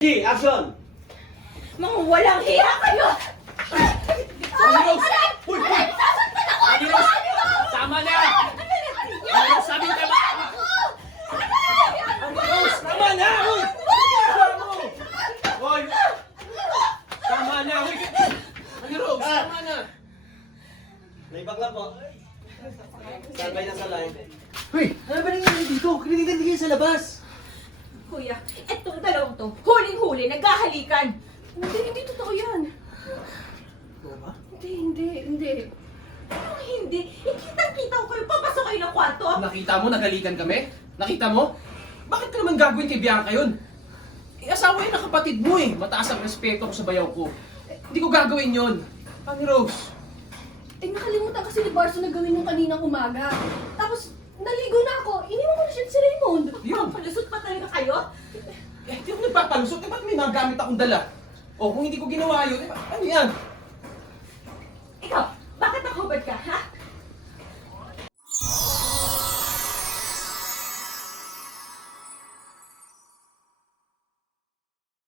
Action! Mga walang hiya kayo! Ay! Uy! Sasaktan ako! Ano ba? Ano ba? Tama na! Ano? Sabi ka ba? Ano? Rose, tama na! Uy! Uy! Tama na! Uy! Ano, Rose? Tama na! Naibak lang po. Salbay na sa line. Hoy! Ano ba nangyayari dito? Kinikilig kayo sa labas! Kuya, etong dalawang to, huling-huli, nagkahalikan. Hindi totoo yan. Oo ba? Hindi. Anong hindi? Kitang-kita ko kayo, papasok kayo ng kwarto. Nakita mo, nagalikan kami? Nakita mo? Bakit ka naman gagawin kay Bianca yun? Asawa yun ng kapatid mo eh. Mataas ang respeto ko sa bayaw ko. Hindi ko gagawin yun. Pani Rose. Nakalimutan kasi ni Barso na gawin yung kaninang umaga. Tapos, naligo na ako. Iniwan ko na siya si Raymond. Yun. Palusot pa talaga kayo? Hindi ako nagpapalusot. Ba't may mga gamit akong dala? O kung hindi ko ginawa yun, ano yan?